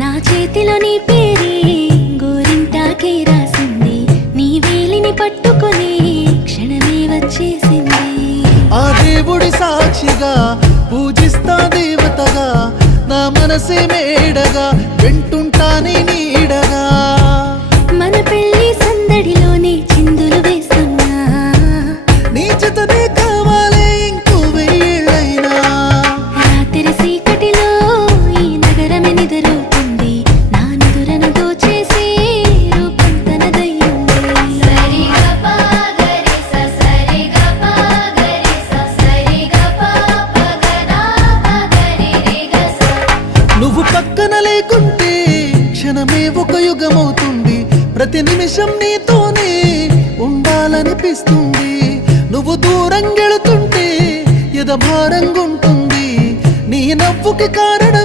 నా చేతిలో నీ పేరే గోరింటాకే రాసింది, నీ వేలిని పట్టుకొని క్షణమే వచ్చేసింది. ఆ దేవుడి సాక్షిగా పూజిస్తా దేవతగా, నా మనసే మేడగా వింటుంటానే నీడగా. మన పెళ్లి సందడిలోనే చిందులు వేస్తున్నా, నీ జతనే కావాలే ఇంకో వెయ్యేళ్ళైనా. రాత్రి చీకటిలో ఈ నగరమే నిద్రవుతుంది, నా నిదురను దోచేసి రూపం తనదయ్యింది. నువ్వు పక్కన లేకుంటే క్షణమే ఒక యుగమవుతుంది, ప్రతి నిమిషం నీతోనే ఉండాలనిపిస్తుంది. నువ్వు దూరం గెళుతుంటే ఎద భారంగుంటుంది, నీ నవ్వుకి కారణం